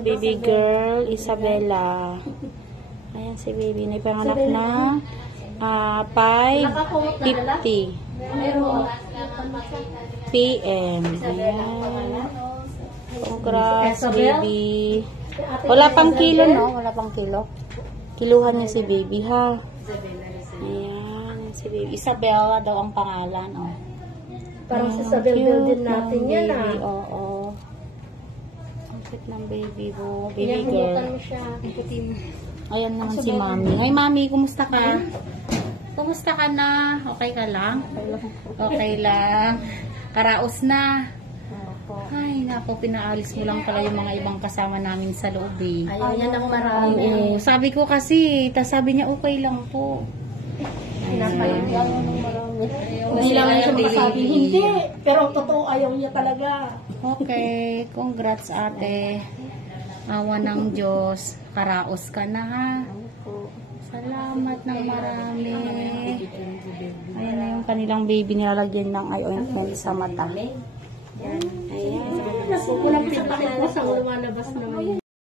baby girl, Isabella. Ayan si baby. Naipanganak na 5:50 PM. Ayan. Congrats, baby. Wala pang kilo, no? Wala pang kilo. Kiluhan niya si baby, ha? Ayan, si baby. Isabella daw ang pangalan, oh. Parang sa Isabella din natin yan, baby, oo. Ang cute ng baby mo. Baby girl. Ayan naman si mami. Hi, mami. Kumusta ka? Kumusta ka na? Okay ka lang? Okay lang. Karaos na. Ay, naku, pinaalis mo lang pala yung mga ibang kasama namin sa loob, eh. Ayaw yan ang marami. Oo, sabi ko kasi, sabi niya okay lang po. Pinapayaw yan ng marami. Hindi lang siya makasabi, hindi. Pero totoo, ayaw niya talaga. Okay, congrats ate. Awa ng Diyos. Karaos ka na, ha? Salamat ng marami. Ayan na yung kanilang baby, nilalagyan ng eye ointment sa mata. Ayan. Nasukulang pinakit mo sa lumalabas naman.